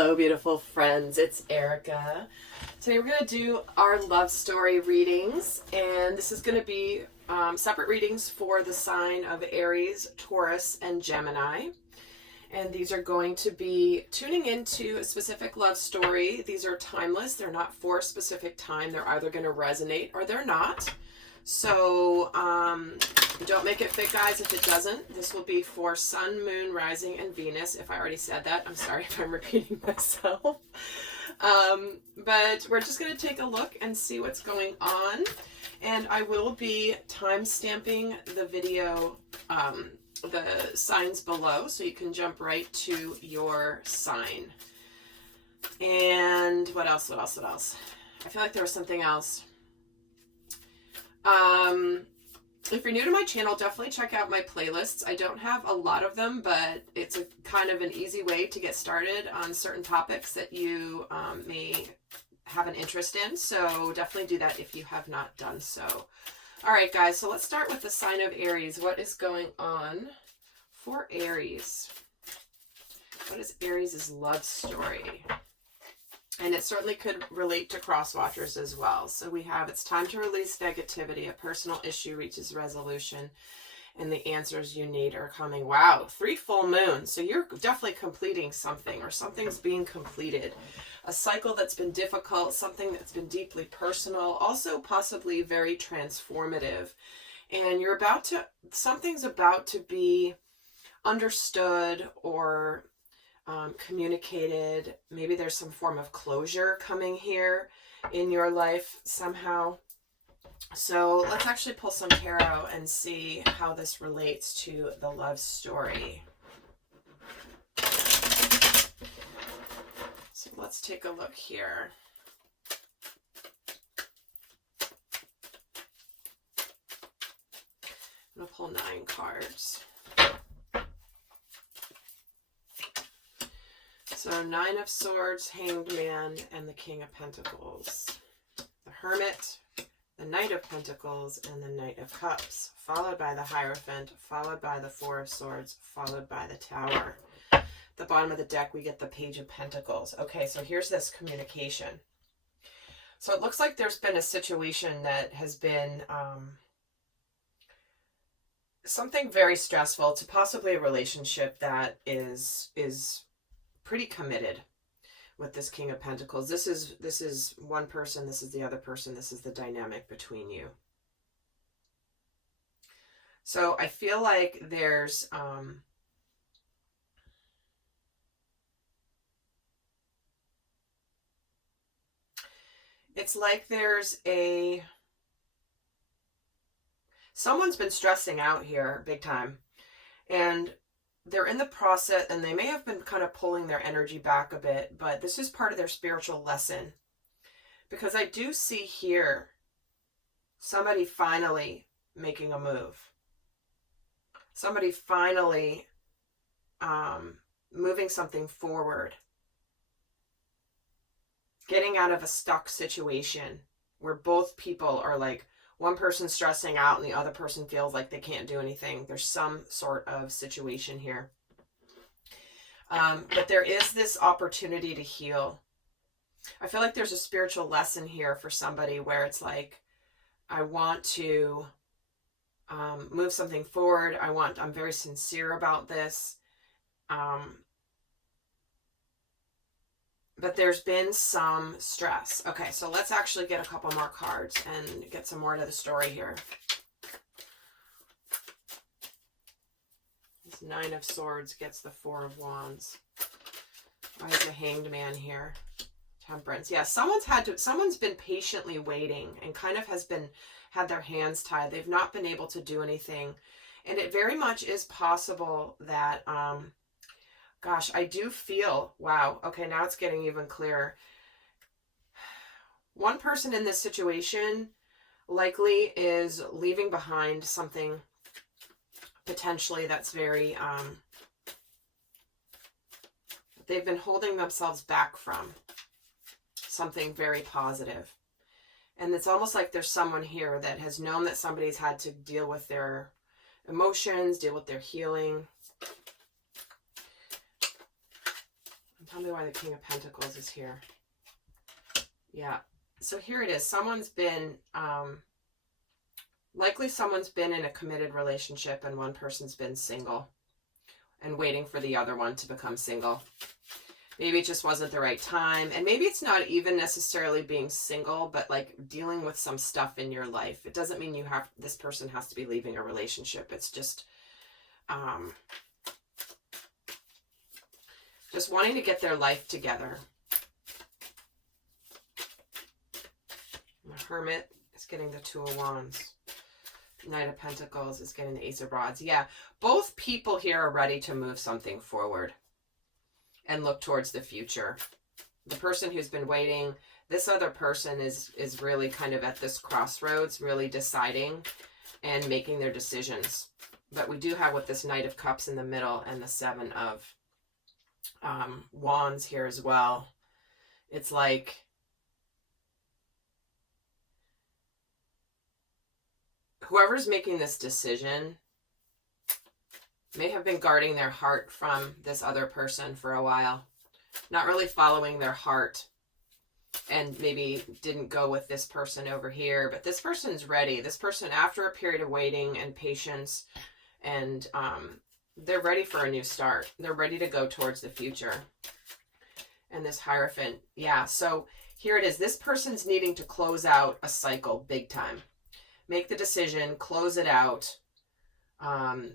Hello, beautiful friends. It's Erika. Today we're going to do our love story readings, and this is going to be separate readings for the sign of Aries, Taurus, and Gemini. And these are going to be tuning into a specific love story. These are timeless. They're not for a specific time. They're either going to resonate or they're not. So don't make it fit, guys, if it doesn't. This will be for Sun, Moon, Rising, and Venus. If I already said that, I'm sorry if I'm repeating myself. But we're just going to take a look and see what's going on. And I will be time-stamping the video, the signs below, so you can jump right to your sign. And what else? I feel like there was something else. If you're new to my channel, definitely check out my playlists. I don't have a lot of them, but it's a kind of an easy way to get started on certain topics that you may have an interest in. So definitely do that if you have not done so. All right, guys, so let's start with the sign of Aries. What is going on for Aries? What is Aries' love story? And it certainly could relate to cross-watchers as well. So we have, it's time to release negativity. A personal issue reaches resolution, and the answers you need are coming. Wow, 3 full moons. So you're definitely completing something, or something's being completed. A cycle that's been difficult, something that's been deeply personal, also possibly very transformative. And you're about to, something's about to be understood or communicated. Maybe there's some form of closure coming here in your life somehow. So let's actually pull some tarot and see how this relates to the love story. So let's take a look here. I'm going to pull 9 cards. So 9 of Swords, Hanged Man, and the King of Pentacles. The Hermit, the Knight of Pentacles, and the Knight of Cups, followed by the Hierophant, followed by the 4 of Swords, followed by the Tower. At the bottom of the deck, we get the Page of Pentacles. Okay, so here's this communication. So it looks like there's been a situation that has been something very stressful to possibly a relationship that is pretty committed with this King of Pentacles. This is one person, this is the other person, this is the dynamic between you. So I feel like there's it's like there's someone's been stressing out here big time, and they're in the process, and they may have been kind of pulling their energy back a bit, but this is part of their spiritual lesson. Because I do see here somebody finally making a move. Somebody finally moving something forward. Getting out of a stuck situation where both people are like, one person's stressing out and the other person feels like they can't do anything. There's some sort of situation here. But there is this opportunity to heal. I feel like there's a spiritual lesson here for somebody where it's like, I want to move something forward. I'm very sincere about this. But there's been some stress. Okay, so let's actually get a couple more cards and get some more to the story here. This 9 of Swords gets the 4 of Wands. Why is the Hanged Man here? Temperance. Yeah, someone's been patiently waiting and kind of had their hands tied. They've not been able to do anything. And it very much is possible that gosh, I do feel, wow, okay, now it's getting even clearer. One person in this situation likely is leaving behind something potentially that's very, they've been holding themselves back from something very positive. And it's almost like there's someone here that has known that somebody's had to deal with their emotions, deal with their healing. Tell me why the King of Pentacles is here. Yeah. So here it is. Someone's been, likely someone's been in a committed relationship and one person's been single and waiting for the other one to become single. Maybe it just wasn't the right time. And maybe it's not even necessarily being single, but like dealing with some stuff in your life. It doesn't mean this person has to be leaving a relationship. It's just wanting to get their life together. The Hermit is getting the Two of Wands. Knight of Pentacles is getting the Ace of Rods. Yeah, both people here are ready to move something forward and look towards the future. The person who's been waiting, this other person is really kind of at this crossroads, really deciding and making their decisions. But we do have with this Knight of Cups in the middle and the Seven of Wands here as well. It's like whoever's making this decision may have been guarding their heart from this other person for a while, not really following their heart, and maybe didn't go with this person over here, but this person's ready. This person, after a period of waiting and patience, and they're ready for a new start. They're ready to go towards the future. And this Hierophant, yeah, so here it is. This person's needing to close out a cycle big time. Make the decision, close it out.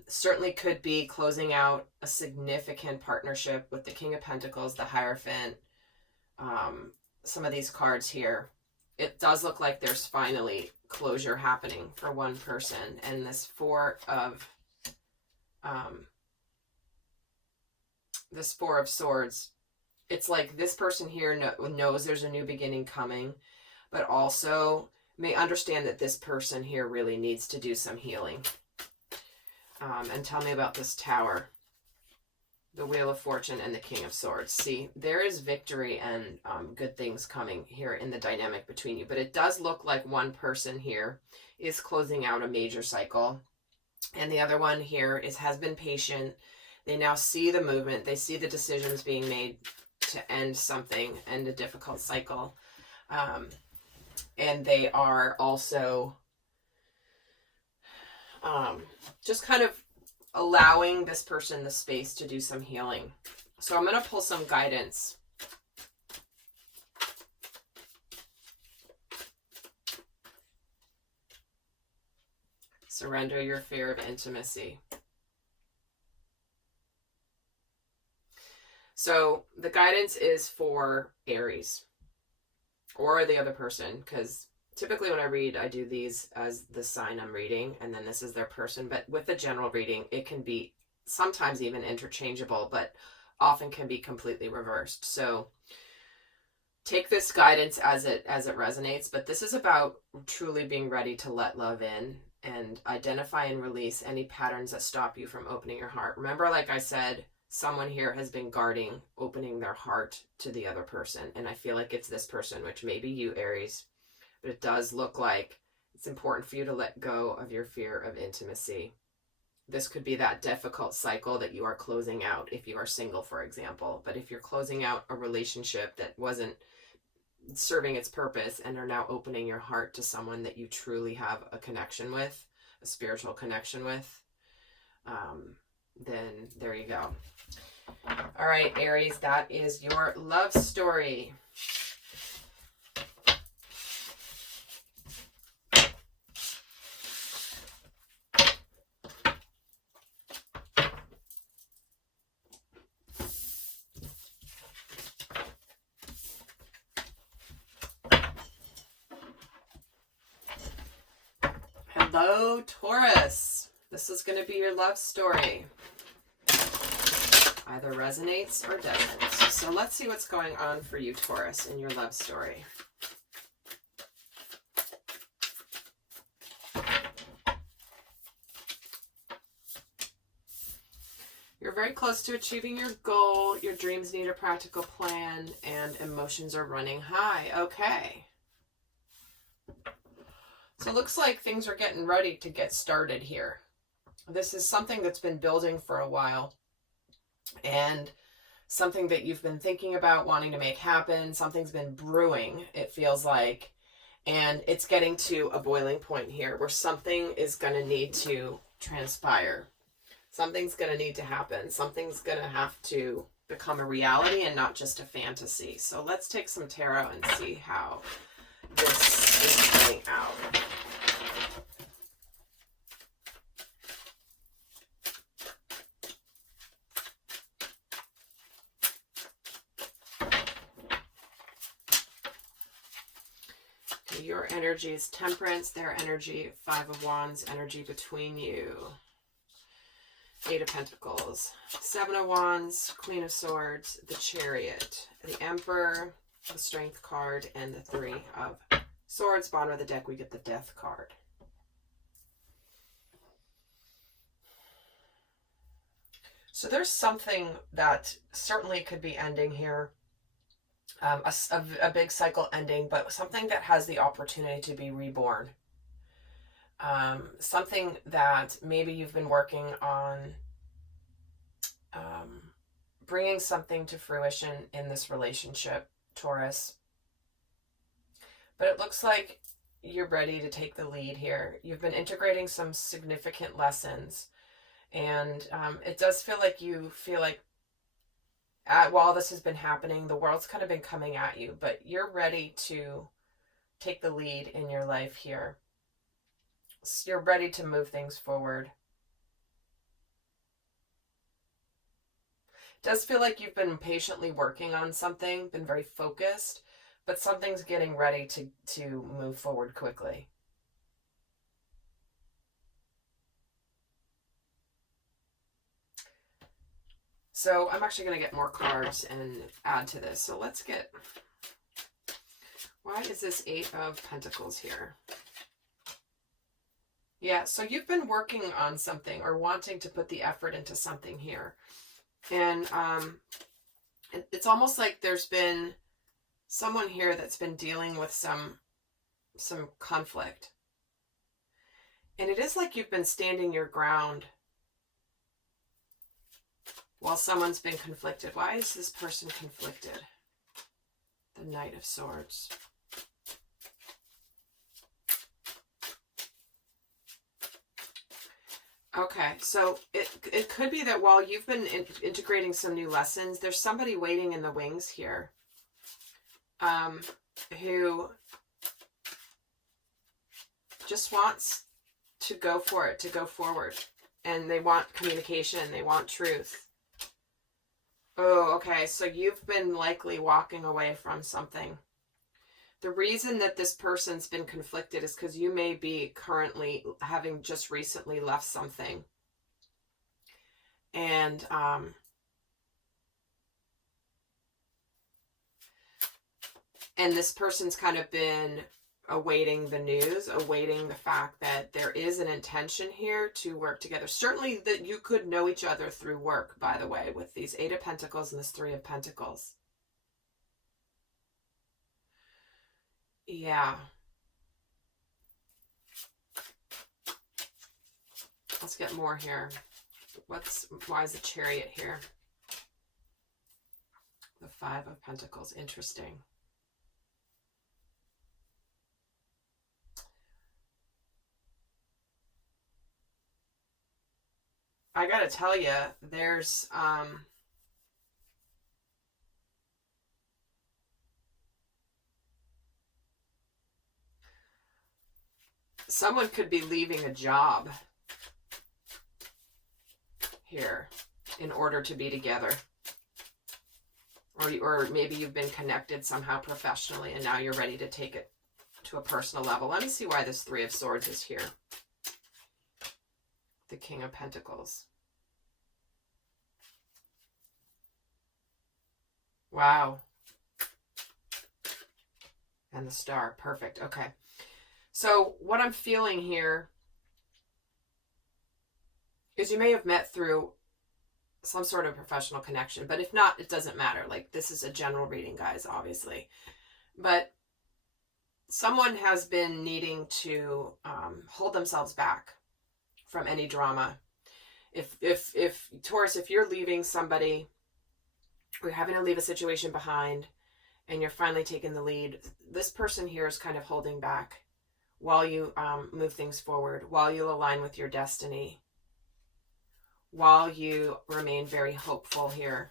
Certainly could be closing out a significant partnership with the King of Pentacles, the Hierophant, some of these cards here. It does look like there's finally closure happening for one person. And this Four of Swords, it's like this person here knows there's a new beginning coming, but also may understand that this person here really needs to do some healing. And tell me about this Tower, the Wheel of Fortune, and the King of Swords. See, there is victory and good things coming here in the dynamic between you. But it does look like one person here is closing out a major cycle. And the other one here has been patient. They now see the movement. They see the decisions being made to end something, end a difficult cycle. And they are also just kind of allowing this person the space to do some healing. So I'm going to pull some guidance. Surrender your fear of intimacy. So the guidance is for Aries or the other person, because typically when I read, I do these as the sign I'm reading, and then this is their person. But with a general reading, it can be sometimes even interchangeable, but often can be completely reversed. So take this guidance as it resonates. But this is about truly being ready to let love in and identify and release any patterns that stop you from opening your heart. Remember, like I said, someone here has been guarding opening their heart to the other person. And I feel like it's this person, which may be you, Aries. But it does look like it's important for you to let go of your fear of intimacy. This could be that difficult cycle that you are closing out if you are single, for example. But if you're closing out a relationship that wasn't serving its purpose and are now opening your heart to someone that you truly have a connection with, a spiritual connection with, then there you go. All right, Aries, that is your love story. Hello, Taurus. This is going to be your love story. Either resonates or doesn't. So let's see what's going on for you, Taurus, in your love story. You're very close to achieving your goal. Your dreams need a practical plan, and emotions are running high. Okay. So it looks like things are getting ready to get started here. This is something that's been building for a while. And something that you've been thinking about wanting to make happen. Something's been brewing, it feels like, and it's getting to a boiling point here where something is going to need to transpire. Something's going to need to happen. Something's going to have to become a reality and not just a fantasy. So let's take some tarot and see how this is playing out. Your energy is Temperance, their energy, Five of Wands, energy between you. Eight of Pentacles, Seven of Wands, Queen of Swords, the Chariot, the Emperor, the Strength card, and the Three of Swords. Bottom of the deck, we get the Death card. So there's something that certainly could be ending here. A big cycle ending, but something that has the opportunity to be reborn. Something that maybe you've been working on bringing something to fruition in this relationship, Taurus. But it looks like you're ready to take the lead here. You've been integrating some significant lessons, and it does feel like while this has been happening, the world's kind of been coming at you, but you're ready to take the lead in your life here. You're ready to move things forward. It does feel like you've been patiently working on something, been very focused, but something's getting ready to move forward quickly. So I'm actually going to get more cards and add to this. So let's get, why is this Eight of Pentacles here? Yeah, so you've been working on something or wanting to put the effort into something here. And it's almost like there's been someone here that's been dealing with some conflict. And it is like you've been standing your ground while someone's been conflicted. Why is this person conflicted? The Knight of Swords. Okay, so it could be that while you've been integrating some new lessons, there's somebody waiting in the wings here who just wants to go for it, to go forward. And they want communication, they want truth. Oh, okay, so you've been likely walking away from something. The reason that this person's been conflicted is because you may be currently having just recently left something. And this person's kind of been awaiting the news, awaiting the fact that there is an intention here to work together. Certainly that you could know each other through work, by the way, with these Eight of Pentacles and this Three of Pentacles. Yeah. Let's get more here. Why is the Chariot here? The Five of Pentacles. Interesting. I gotta tell you, there's someone could be leaving a job here in order to be together. Or maybe you've been connected somehow professionally and now you're ready to take it to a personal level. Let me see why this Three of Swords is here. The King of Pentacles. Wow. And the Star. Perfect. Okay. So what I'm feeling here is you may have met through some sort of professional connection, but if not, it doesn't matter. Like, this is a general reading, guys, obviously. But someone has been needing to hold themselves back from any drama. If Taurus, if you're leaving somebody We're having to leave a situation behind, and you're finally taking the lead. This person here is kind of holding back while you move things forward, while you align with your destiny, while you remain very hopeful here.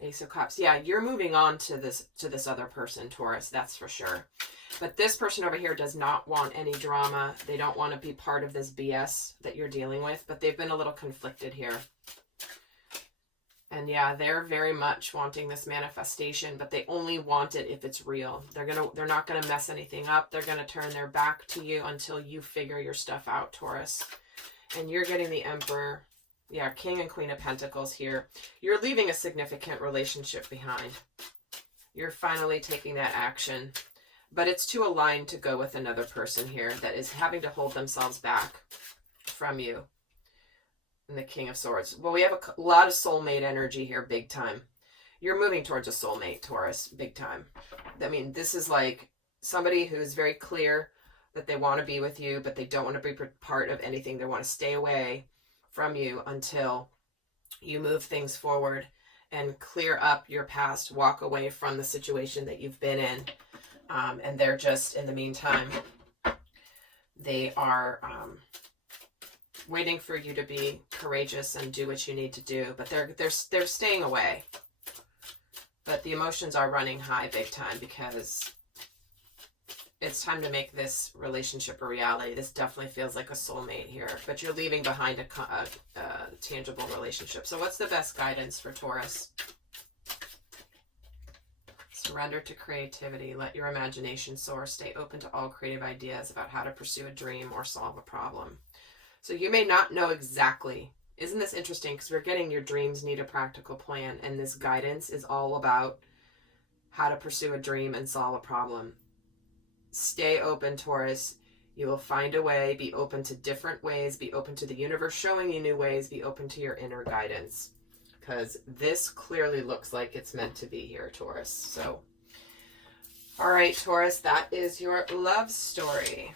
Ace of Cups. Yeah, you're moving on to this other person, Taurus, that's for sure. But this person over here does not want any drama. They don't want to be part of this BS that you're dealing with, but they've been a little conflicted here. And yeah, they're very much wanting this manifestation, but they only want it if it's real. They're not gonna mess anything up. They're gonna turn their back to you until you figure your stuff out, Taurus. And you're getting the Emperor. Yeah, King and Queen of Pentacles here. You're leaving a significant relationship behind. You're finally taking that action. But it's too aligned to go with another person here that is having to hold themselves back from you. And the King of Swords. Well, we have a lot of soulmate energy here, big time. You're moving towards a soulmate, Taurus, big time. I mean, this is like somebody who's very clear that they want to be with you, but they don't want to be part of anything. They want to stay away from you until you move things forward and clear up your past, walk away from the situation that you've been in. And they're just, in the meantime, they are waiting for you to be courageous and do what you need to do. But they're staying away. But the emotions are running high big time because it's time to make this relationship a reality. This definitely feels like a soulmate here. But you're leaving behind a tangible relationship. So what's the best guidance for Taurus? Surrender to creativity. Let your imagination soar. Stay open to all creative ideas about how to pursue a dream or solve a problem. So you may not know exactly. Isn't this interesting? Because we're getting your dreams need a practical plan. And this guidance is all about how to pursue a dream and solve a problem. Stay open, Taurus. You will find a way. Be open to different ways. Be open to the universe showing you new ways. Be open to your inner guidance. Because this clearly looks like it's meant to be here, Taurus. So, all right, Taurus, that is your love story.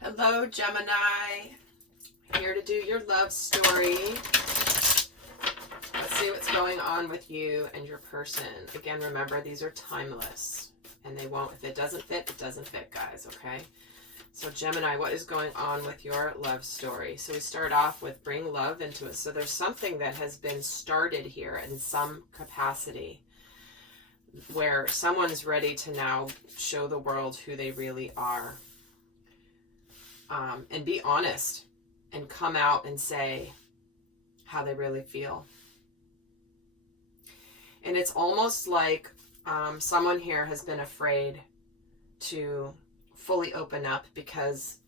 Hello, Gemini. Here to do your love story. Let's see what's going on with you and your person. Again, remember, these are timeless. And they won't, if it doesn't fit, it doesn't fit, guys, okay? So Gemini, what is going on with your love story? So we start off with bring love into it. So there's something that has been started here in some capacity where someone's ready to now show the world who they really are. And be honest and come out and say how they really feel. And it's almost like someone here has been afraid to fully open up because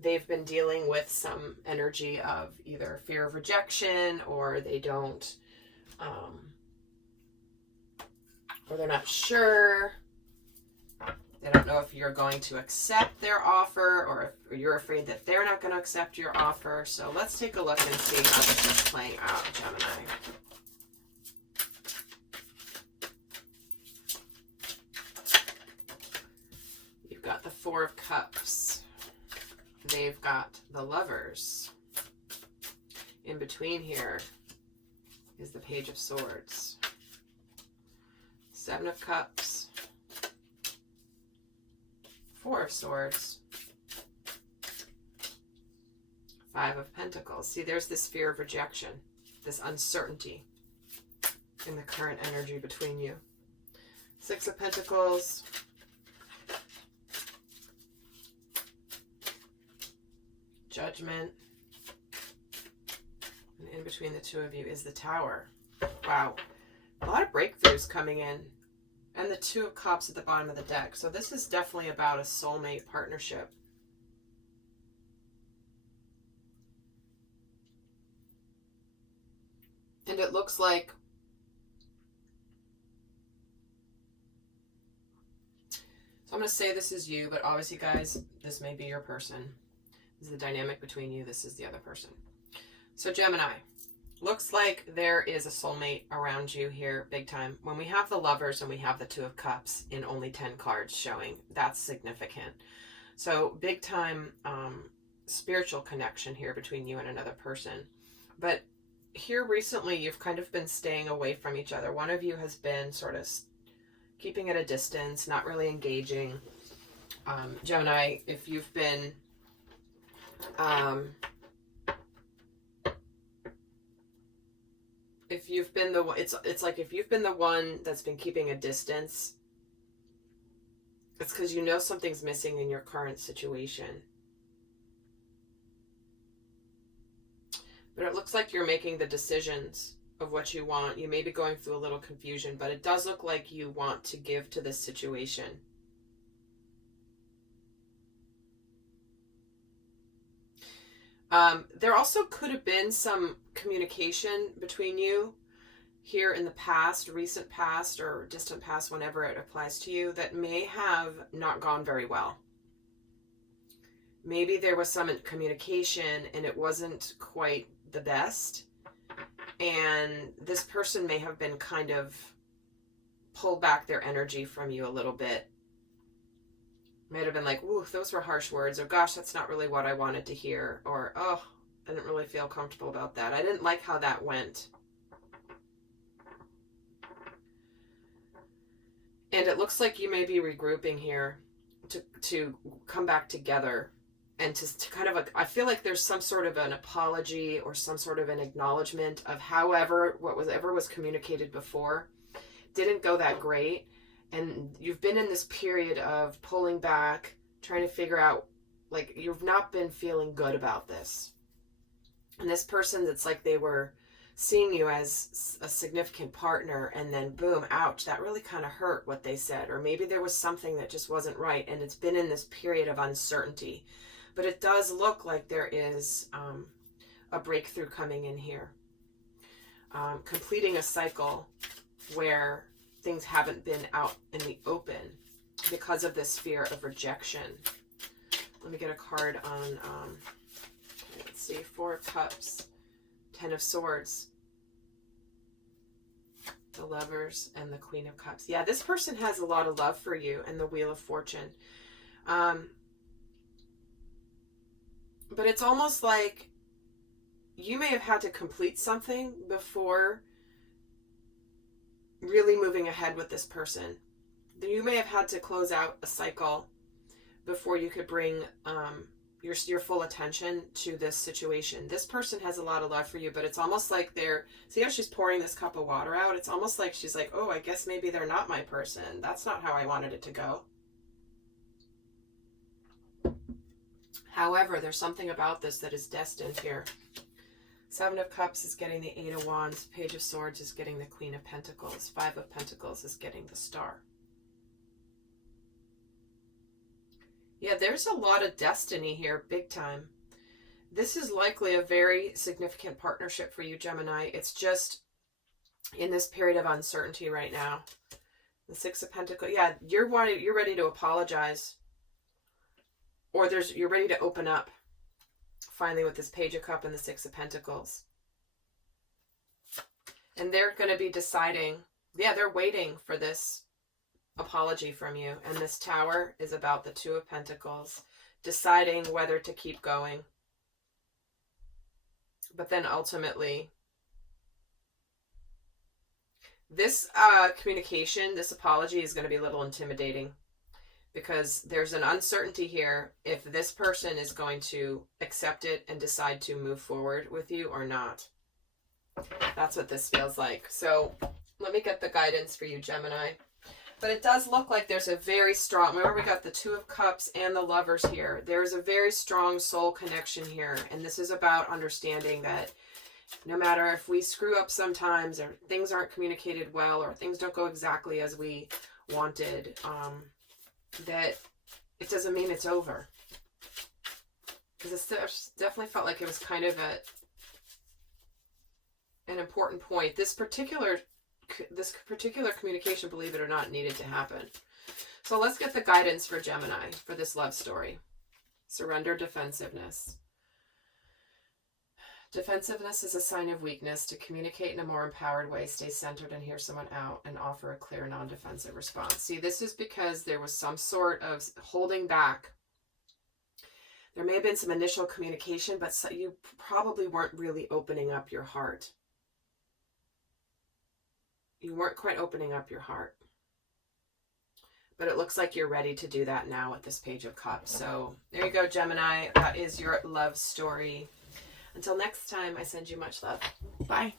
they've been dealing with some energy of either fear of rejection, or they don't, or they're not sure. They don't know if you're going to accept their offer, or if you're afraid that they're not going to accept your offer. So let's take a look and see how this is playing out, Gemini. You've got the Four of Cups. They've got the Lovers. In between here is the Page of Swords. Seven of Cups. Four of Swords. Five of Pentacles. See, there's this fear of rejection, this uncertainty in the current energy between you. Six of Pentacles. Judgment. And in between the two of you is the Tower. Wow. A lot of breakthroughs coming in. And the Two of Cups at the bottom of the deck. So this is definitely about a soulmate partnership. And it looks like so I'm going to say this is you, but obviously, guys, this may be your person. is the dynamic between you. This is the other person. So Gemini, looks like there is a soulmate around you here, big time. When we have the Lovers and we have the Two of Cups in only 10 cards showing, that's significant. So big time spiritual connection here between you and another person. But here recently, you've kind of been staying away from each other. One of you has been sort of keeping at a distance, not really engaging. Gemini, if you've been it's like if you've been the one that's been keeping a distance, it's because you know something's missing in your current situation. But it looks like you're making the decisions of what you want. You may be going through a little confusion, but it does look like you want to give to this situation. There also could have been some communication between you here in the past, recent past or distant past, whenever it applies to you, that may have not gone very well. Maybe there was some communication and it wasn't quite the best. And this person may have been kind of pulled back their energy from you a little bit. Might have been like, ooh, those were harsh words, or gosh, that's not really what I wanted to hear, or oh, I didn't really feel comfortable about that. I didn't like how that went. And it looks like you may be regrouping here to come back together and to kind of, I feel like there's some sort of an apology or some sort of an acknowledgement of whatever was communicated before didn't go that great. And you've been in this period of pulling back, trying to figure out, like, you've not been feeling good about this. And this person, it's like they were seeing you as a significant partner, and then boom, ouch, that really kind of hurt what they said. Or maybe there was something that just wasn't right, and it's been in this period of uncertainty. But it does look like there is a breakthrough coming in here. Completing a cycle where things haven't been out in the open because of this fear of rejection. Let me get a card on, let's see, 4 of Cups, 10 of Swords, the Lovers, and the Queen of Cups. Yeah, this person has a lot of love for you, and the Wheel of Fortune. But it's almost like you may have had to complete something before really moving ahead with this person. You may have had to close out a cycle before you could bring your full attention to this situation. This person has a lot of love for you, but it's almost like see how she's pouring this cup of water out? It's almost like she's like, oh, I guess maybe they're not my person. That's not how I wanted it to go. However, there's something about this that is destined here. 7 of Cups is getting the 8 of Wands. Page of Swords is getting the Queen of Pentacles. 5 of Pentacles is getting the Star. Yeah, there's a lot of destiny here, big time. This is likely a very significant partnership for you, Gemini. It's just in this period of uncertainty right now. The 6 of Pentacles. Yeah, you're ready to apologize. Or you're ready to open up. Finally, with this Page of Cups and the 6 of Pentacles. And they're going to be deciding, yeah, they're waiting for this apology from you. And this Tower is about the 2 of Pentacles, deciding whether to keep going. But then ultimately, this communication, this apology is going to be a little intimidating. Because there's an uncertainty here if this person is going to accept it and decide to move forward with you or not. That's what this feels like. So let me get the guidance for you, Gemini. But it does look like there's a very strong, remember we got the 2 of Cups and the Lovers here. There's a very strong soul connection here. And this is about understanding that no matter if we screw up sometimes, or things aren't communicated well, or things don't go exactly as we wanted, that it doesn't mean it's over. Because it definitely felt like it was kind of an important point. This particular communication, believe it or not, needed to happen. So let's get the guidance for Gemini for this love story. Surrender defensiveness. Defensiveness is a sign of weakness. To communicate in a more empowered way, stay centered and hear someone out and offer a clear, non-defensive response. See, this is because there was some sort of holding back. There may have been some initial communication, but you probably weren't really opening up your heart. You weren't quite opening up your heart. But it looks like you're ready to do that now with this Page of Cups. So there you go, Gemini. That is your love story. Until next time, I send you much love. Bye.